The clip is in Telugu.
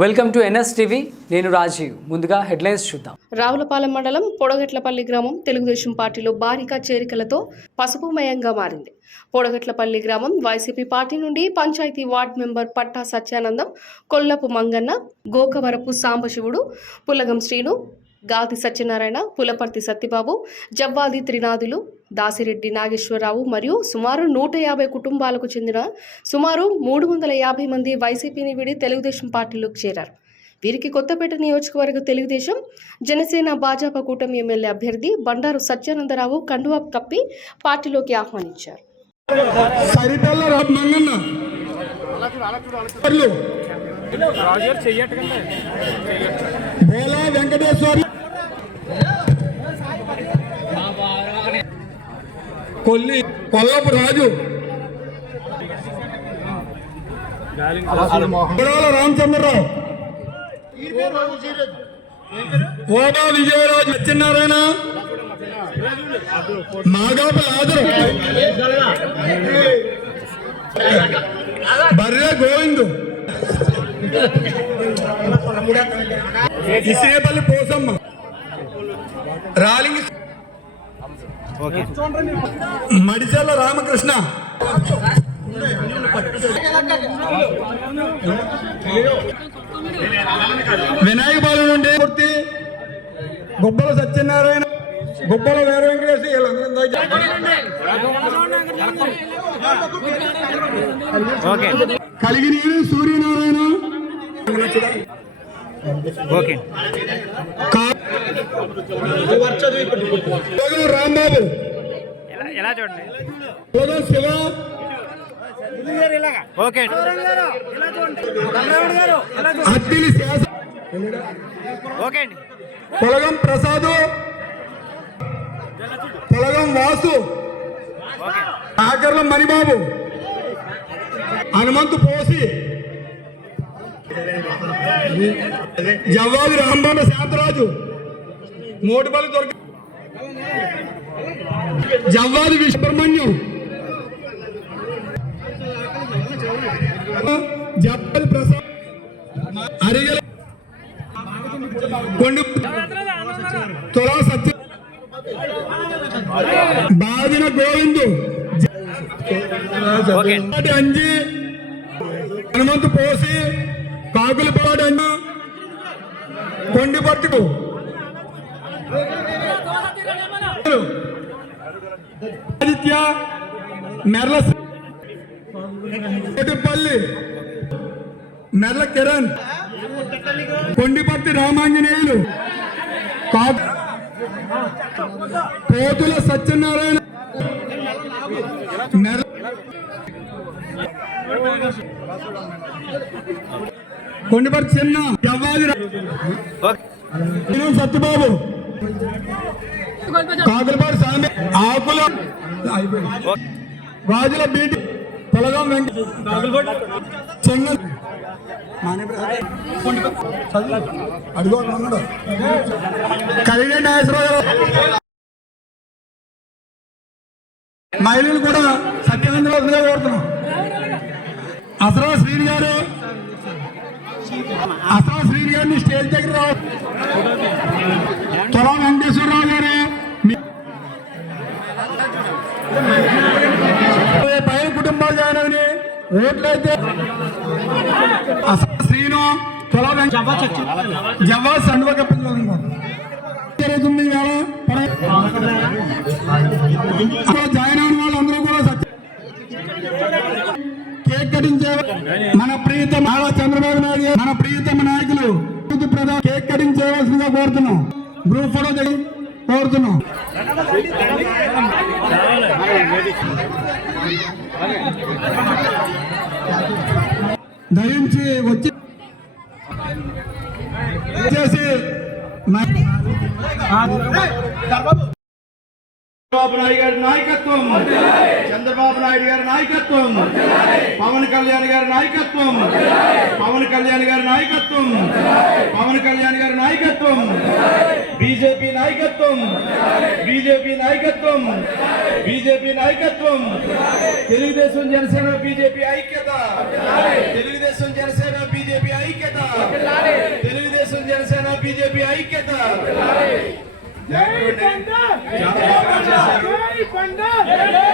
Welcome to NS TV. నేను రాజీవ్. ముందుగా హెడ్లైన్స్ చూద్దాం. రావులపాలెం మండలం పొడగట్లపల్లి గ్రామం తెలుగుదేశం పార్టీలో భారీగా చేరికలతో పసుపుమయంగా మారింది. పొడగట్లపల్లి గ్రామం వైసీపీ పార్టీ నుండి పంచాయతీ వార్డు మెంబర్ పట్టా సత్యానందం, కొల్లపు మంగన్న, గోకవరపు సాంబశివుడు, పుల్లగం శ్రీను, గాది సత్యనారాయణ, పులపర్తి సత్యబాబు, జవ్వాది త్రినాథులు, దాసిరెడ్డి నాగేశ్వరరావు మరియు సుమారు 150 కుటుంబాలకు చెందిన సుమారు 350 మంది వైసీపీని వీడి తెలుగుదేశం పార్టీలోకి చేరారు. వీరికి కొత్తపేట నియోజకవర్గ తెలుగుదేశం, జనసేన, భాజపా కూటమి ఎమ్మెల్యే అభ్యర్థి బండారు సత్యానందరావు కండువా కప్పి పార్టీలోకి ఆహ్వానించారు. కొల్లపు రాజు, రామచంద్రరావు, ఓటా విజయరాజు, సత్యనారాయణ, నాగాపు లాజరు, బర్రె గోవిందు, ఇసేపల్లి పోసమ్మ, రాలింగి మడిచెల్ల రామకృష్ణ, వినాయకపాలెం నుండి పూర్తి గుబ్బల సత్యనారాయణ, గుబ్బల వీర వెంకటేశ్, కలిగినీరు సూర్యనారాయణ, రాంబాబు, శివ, అత్తిలి శాస, పొలగం ప్రసాదు, పొలగం వాసు, ఆకర్ల మణిబాబు, హనుమంతు పోసి, జవాది రాంబాబు శాంతరాజు, మోటిపల్లి దొరక, జవ్వాది విశ్వబ్రహ్మణ్యం, జప్పల్ ప్రసాద్, అరిగల కొండు, తులా సత్య, బాదిన గోవిందు, అంజి, హనుమంతు పోసి, కాకులపాడు అన్న, కొండిపట్టుకు, ఆదిత్య, మెర్ల పల్లి, మెర్ల కిరణ్, కొండిపర్తి రామాంజనేయులు, పోతుల సత్యనారాయణ, కొండిపర్తి చిన్న, జవ్వాది సత్యబాబు, కాకులపాడు సామి, ఆకుల రాజుల బీటి, పొలగం వెంకట, చెంగల్, అడుగు కలిగే నాగేశ్వరరావు, మహిళలు కూడా సత్యవేంద్రరావుగా కోరుతున్నాం. అసరా శ్రీని గారు, అసరా శ్రీని గారిని స్టేజ్ దగ్గర రావు, తులా వెంకటేశ్వరరావు గారు, పై కుటుంబాలు జాయినని ఓట్లయితే అసలు శ్రీను, తులా జవ్వా సండువ జరుగుతుంది. జాయిన్ అయిన వాళ్ళందరూ కూడా కేక్ కటించే మన ప్రియతమ చంద్రబాబు నాయుడు, మన ప్రియతమ నాయకులు కేక్ కటింగ్ చేయవలసిందిగా కోరుతున్నాం. గ్రూప్ ఫోటో తెగి కోరుతున్నాం. దయించి వచ్చేసి చంద్రబాబు నాయుడు గారి నాయకత్వం, చంద్రబాబు నాయుడు గారి నాయకత్వం, పవన్ కళ్యాణ్ గారి నాయకత్వం, పవన్ కళ్యాణ్ గారి నాయకత్వం, పవన్ కళ్యాణ్ గారి నాయకత్వం, బీజేపీ నాయకత్వం, బీజేపీ నాయకత్వం, బీజేపీ నాయకత్వం, తెలుగుదేశం జనసేన బీజేపీ ఐక్యత, తెలుగుదేశం జనసేన బీజేపీ ఐక్యత, తెలుగుదేశం జనసేన బీజేపీ ఐక్యత. చాలా బాగా చేశారు.